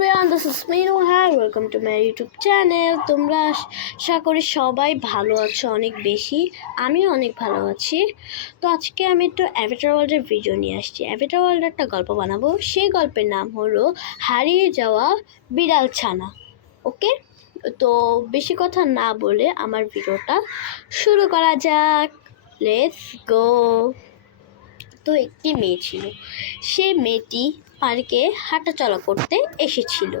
everyone, this is me Noha. Welcome to my YouTube channel. তোমরা আশা করি সবাই ভালো আছো, অনেক বেশি। আমিও অনেক ভালো আছি। তো আজকে আমি একটু অ্যাভাটার ওয়ার্ল্ডের ভিডিও নিয়ে আসছি। অ্যাভাটার ওয়ার্ল্ডের একটা গল্প বানাবো। সেই গল্পের নাম হলো হারিয়ে যাওয়া বিড়াল ছানা। ওকে, তো বেশি কথা না বলে আমার ভিডিওটা শুরু করা যাক। Let's go. তো একটি মেয়ে ছিল। সে মেয়েটি পার্কে হাঁটাচলা করতে এসেছিল।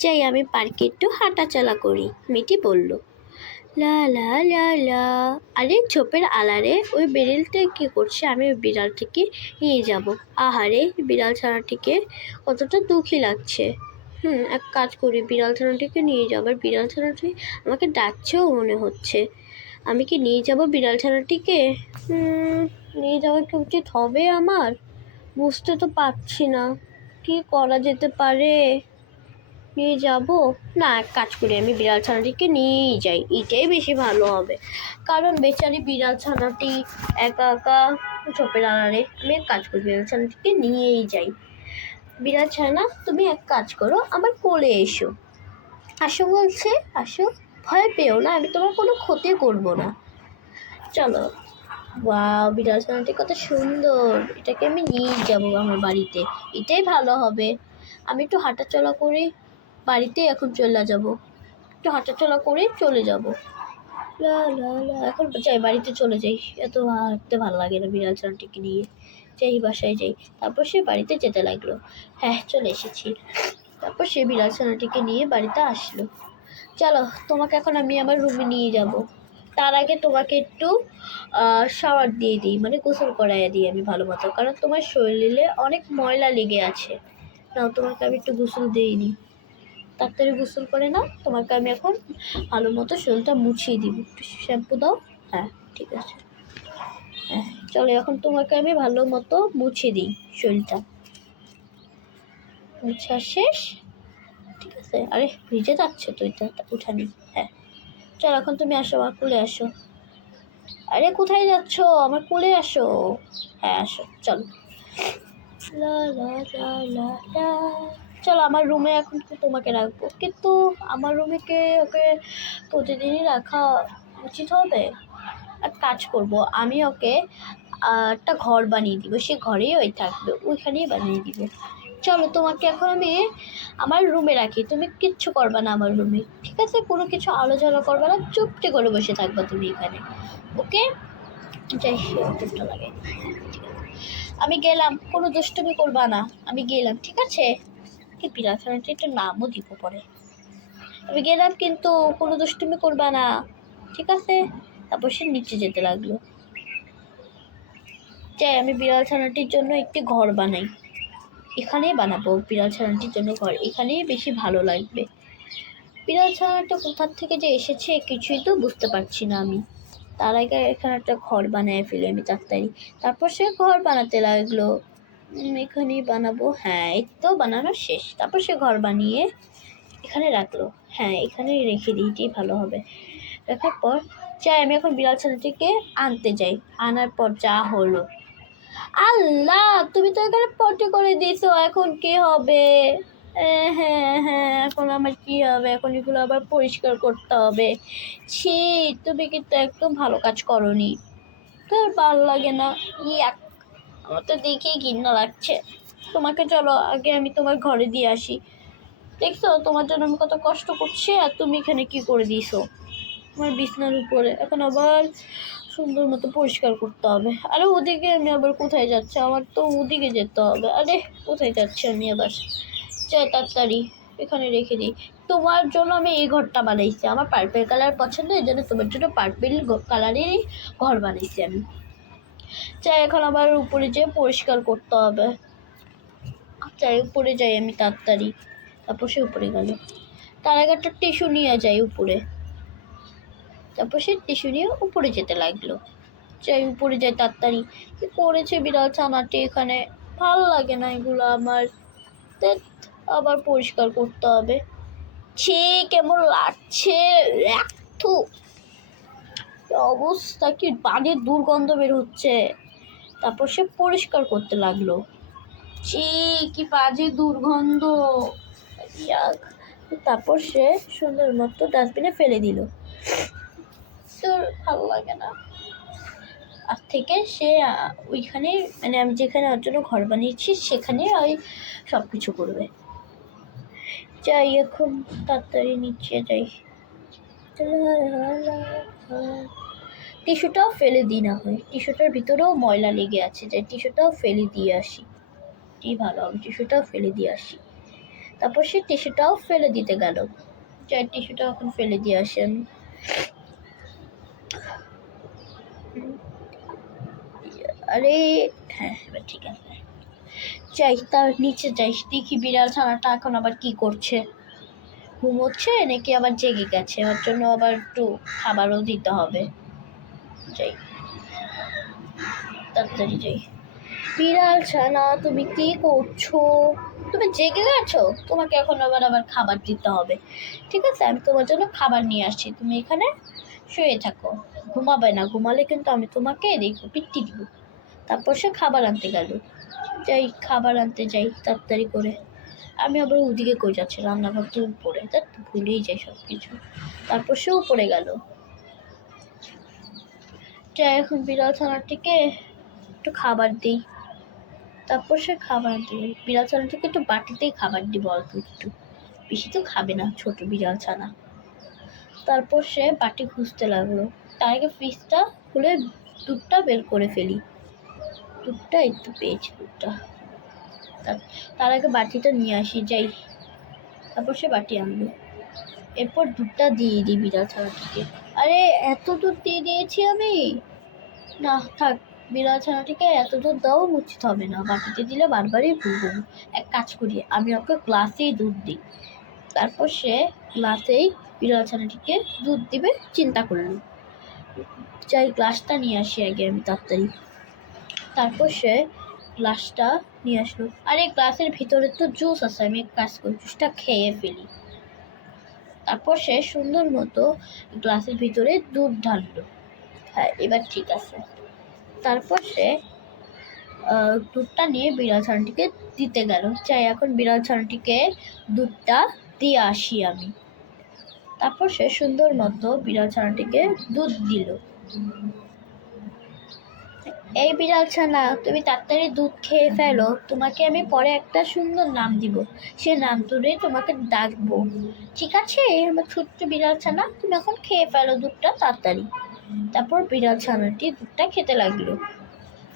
চাই আমি পার্কে একটু হাঁটাচলা করি, মেয়েটি বলল। লা লা লা লা। আরে ঝোপের আলারে ওই বিড়ালটা কী করছে? আমি ওই বিড়ালটিকে নিয়ে যাব। আহারে, বিড়াল ছানাটিকে কতটা দুঃখী লাগছে। এক কাজ করি, বিড়াল ছানাটিকে নিয়ে যাবো। আর বিড়াল ছানাটি আমাকে ডাকছেও মনে হচ্ছে। আমি কি নিয়ে যাব বিড়াল ছানাটিকে? নিয়ে যাওয়া কি উচিত হবে আমার? বুঝতে তো পারছি না কি করা যেতে পারে। নিয়ে যাব না, এক কাজ করি, আমি বিড়াল ছানাটিকে নিয়েই যাই। এটাই বেশি ভালো হবে, কারণ বেচারি বিড়াল ছানাটি একা একা ঝোপের আড়ালে। আমি এক কাজ করি, বিড়াল ছানাটিকে নিয়েই যাই। বিড়াল ছানা, তুমি এক কাজ করো, আমার কোলে এসো। আসো বলছে, আসো, ভয় পেও না, আমি তোমার কোনো ক্ষতি করব না। চলো। ওয়াও, বিড়াল ছানাটি কত সুন্দর। এটাকে আমি নিয়ে যাবো আমার বাড়িতে, এটাই ভালো হবে। আমি একটু হাঁটাচলা করে বাড়িতেই এখন চলে যাব। একটু হাঁটাচলা করে চলে যাব। লা লা লা। এখন যাই, বাড়িতে চলে যাই। এত হাঁটতে ভালো লাগে না বিড়াল ছানাটিকে নিয়ে। যাই, বাসায় যাই। তারপর সে বাড়িতে যেতে লাগলো। হ্যাঁ, চলে এসেছি। তারপর সে বিড়াল ছানাটিকে নিয়ে বাড়িতে আসলো। চলো, তোমাকে এখন আমি আমার রুমে নিয়ে যাব। তার আগে তোমাকে একটু শাওয়ার দিয়ে দিই, মানে গোসল করাইয়া দিই আমি ভালো মতো, কারণ তোমার শরীরে অনেক ময়লা লেগে আছে। নাও, তোমাকে আমি একটু গোসল দিইনি, তাড়াতাড়ি গোসল করে নাও। তোমাকে আমি এখন ভালো মতো শরীরটা মুছিয়ে দিব। একটু শ্যাম্পু দাও। হ্যাঁ, ঠিক আছে। হ্যাঁ, চলো, এখন তোমাকে আমি ভালো মতো মুছিয়ে দিই শরীরটা। মুছা শেষ? ঠিক আছে। আরে, ভিজে যাচ্ছে তো, এটা উঠানি। হ্যাঁ, চলো, এখন তুমি আসো, আমার কোলে আসো। আরে, কোথায় যাচ্ছ? আমার কোলে আসো। হ্যাঁ, আসো, চলো। লা লা লা লা লা। চলো, আমার রুমে এখন তোমাকে রাখবো, কিন্তু আমার রুমে ওকে প্রতিদিনই রাখা উচিত হবে? এক কাজ করব, আমি ওকে একটা ঘর বানিয়ে দিব। সে ঘরেই ওই থাকবে, ওইখানেই বানিয়ে দিব। চলো, তোমাকে এখন আমি আমার রুমে রাখি। তুমি কিচ্ছু করবা না আমার রুমে, ঠিক আছে? কোনো কিছু আলোচনা করবা না, চুপটি করে বসে থাকবা তুমি এখানে। ওকে, যাই, দুষ্টটা লাগে। আমি গেলাম, কোনো দুষ্টুমি করবা না। আমি গেলাম, ঠিক আছে? কি বিড়াল ছানাটি একটু নামও দিব পরে। আমি গেলাম, কিন্তু কোনো দুষ্টুমি করবা না, ঠিক আছে? তারপর সে নিচে যেতে লাগলো। চাই আমি বিড়াল ছানাটির জন্য একটি ঘর বানাই। এখানেই বানাবো বিড়াল ছানাটির জন্য ঘর, এখানেই বেশি ভালো লাগবে। বিড়াল ছানাটা কোথার থেকে যে এসেছে কিছুই তো বুঝতে পারছি না আমি। তার আগে এখানে একটা ঘর বানিয়ে ফেলি আমি তাড়াতাড়ি। তারপর সে ঘর বানাতে লাগলো। এখানেই বানাবো। হ্যাঁ, এই তো বানানো শেষ। তারপর সে ঘর বানিয়ে এখানে রাখলো। হ্যাঁ, এখানেই রেখে দিই, এটাই ভালো হবে। রাখার পর চাই আমি এখন বিড়াল ছানাটিকে আনতে যাই। আনার পর যা হলো, আল্লাহ, তুমি তো এখানে পটি করে দিছো, এখন কি হবে? হ্যাঁ হ্যাঁ, এখন আমার কি হবে? এখন এগুলো আবার পরিষ্কার করতে হবে। ছি, তুমি কিন্তু একদম ভালো কাজ করোনি। তোর ভালো লাগে না? ইয়াক, আমার তো দেখেই ঘৃণা লাগছে। তোমাকে চলো, আগে আমি তোমার ঘরে দিয়ে আসি। দেখছো, তোমার জন্য আমি কত কষ্ট করছি, আর তুমি এখানে কি করে দিছো আমার বিছানার উপরে। এখন আবার সুন্দর মতো পরিষ্কার করতে হবে। আরে, ওদিকে আমি আবার কোথায় যাচ্ছি? আমার তো ওদিকে যেতে হবে। আরে, কোথায় যাচ্ছি আমি আবার? চাই তাড়াতাড়ি এখানে রেখে দিই। তোমার জন্য আমি এই ঘরটা বানাইছি। আমার পার্পেল কালার পছন্দ, এই জন্য তোমার জন্য পার্পেল কালারেরই ঘর বানাইছি আমি। চাই এখন আবার উপরে যেয়ে পরিষ্কার করতে হবে। চাই উপরে যাই আমি তাড়াতাড়ি। তারপর সে উপরে গেল। তার আগে একটা টিস্যু নিয়ে যাই উপরে। তারপর সে টিস্যু নিয়ে উপরে যেতে লাগলো। যাই, উপরে যাই তাড়াতাড়ি। কি করেছে বিড়াল ছানাটি এখানে? ভালো লাগে না এগুলো আমার। আবার পরিষ্কার করতে হবে। ছি, কেমন লাগছে। থু, অবস্থা, কি বাজে দুর্গন্ধ বের হচ্ছে। তারপর সে পরিষ্কার করতে লাগলো। ছি, কি বাজে দুর্গন্ধ। ইয়াক। তারপর সে সুন্দর মতো ডাস্টবিনে ফেলে দিল। তোর ভালো লাগে না। আজ থেকে সে ওইখানে, মানে আমি যেখানে ওর জন্য ঘর বানিয়েছি সেখানে ওই সব কিছু করবে। যাই এখন তাড়াতাড়ি নিচে যাই। টিস্যুটাও ফেলে দিই, না হয় টিস্যুটার ভিতরেও ময়লা লেগে আছে, যাই টিস্যুটাও ফেলে দিয়ে আসি। কি ভালো, আমি টিস্যুটাও ফেলে দিয়ে আসি। তারপর সে টিস্যুটাও ফেলে দিতে গেল। যাই টিস্যুটাও এখন ফেলে দিয়ে আসি আমি। আরে হ্যাঁ, এবার ঠিক আছে। যাই তার নিচে যাই, দেখি বিড়াল ছানাটা এখন আবার কি করছে। ঘুমোচ্ছে নাকি আবার জেগে গেছে, ওর জন্য আবার একটু খাবারও দিতে হবে। যাই তাড়াতাড়ি যাই। বিড়াল ছানা তুমি কি করছো? তুমি জেগে গেছো? তোমাকে এখন আবার খাবার দিতে হবে। ঠিক আছে, আমি তোমার জন্য খাবার নিয়ে আসছি, তুমি এখানে শুয়ে থাকো, ঘুমাবে না। ঘুমালে কিন্তু আমি তোমাকে দেখো পিট্টি দিব। তারপর সে খাবার আনতে গেল। যাই খাবার আনতে যাই তাড়াতাড়ি করে। আমি আবার ওদিকে কই যাচ্ছি, রান্নাঘর তো উপরে, তা ভুলেই যাই সব কিছু। তারপর সে উপরে গেল। যাই এখন বিড়াল ছানাটিকে একটু খাবার দিই। তারপর সে খাবার আনতে যাই। বিড়াল ছানাটিকে একটু বাটিতেই খাবার দিব, অল্প একটু, বেশি তো খাবে না ছোট বিড়াল ছানা। তারপর সে বাটি খুঁজতে লাগলো। তার আগে ফ্রিজটা খুলে দুধটা বের করে ফেলি। দুধটা একটু পেয়েছি, দুধটা। তার আগে বাটিটা নিয়ে আসি, যাই। তারপর সে বাটি আনলো। এরপর দুধটা দিয়ে দিই বিড়াল ছানাটিকে। আরে এত দুধ দিয়ে দিয়েছি আমি, না থাক, বিড়াল ছানাটিকে এত দুধ দেওয়া উচিত হবে না, বাটিতে দিলে বারবারই ভুল করবো। এক কাজ করি, আমি ওকে গ্লাসেই দুধ দিই। তারপর সে গ্লাসেই বিড়াল ছানাটিকে দুধ দিবে চিন্তা করলো। যাই গ্লাসটা নিয়ে আসি আগে আমি তাড়াতাড়ি। তারপর সে গ্লাসটা নিয়ে আসলো। আরে গ্লাসের ভিতরে তো জুস আছে, আমি এক কাজ করি জুসটা খেয়ে ফেলি। তারপর সে সুন্দর মতো গ্লাসের ভিতরে দুধ ঢাললো। হ্যাঁ, এবার ঠিক আছে। তারপর সে দুধটা নিয়ে বিড়াল ছানাটিকে দিতে গেল। চাই এখন বিড়াল ছানাটিকে দুধটা দিয়ে আসি আমি। তারপর সে সুন্দর মতো বিড়াল ছানাটিকে দুধ দিল। এই বিড়াল ছানা, তুমি তাড়াতাড়ি দুধ খেয়ে ফেলো, তোমাকে আমি পরে একটা সুন্দর নাম দিব, সে নাম ধরে তোমাকে ডাকবো। ঠিক আছে আমার ছোট্ট বিড়াল ছানা, তুমি এখন খেয়ে ফেলো দুধটা তাড়াতাড়ি। তারপর বিড়াল ছানাটি দুধটা খেতে লাগলো।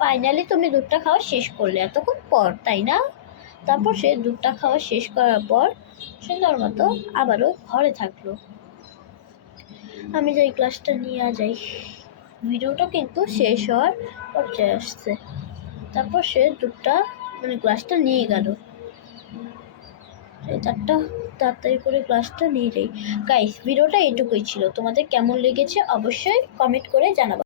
ফাইনালি তুমি দুধটা খাওয়া শেষ করলে এতক্ষণ পর, তাই না? তারপর সে দুধটা খাওয়া শেষ করার পর সুন্দর মতো আবারও ঘরে থাকলো। আমি যাই গ্লাসটা নিয়ে যাই। ভিডিওটা কিন্তু শেষ হওয়ার পর্যায়ে আসছে। তারপর সে দুধটা, মানে গ্লাসটা নিয়ে গেল। তাড়াতাড়ি করে গ্লাসটা নিয়ে যাই। গাইস, ভিডিওটা এটুকুই ছিল, তোমাদের কেমন লেগেছে অবশ্যই কমেন্ট করে জানাবে।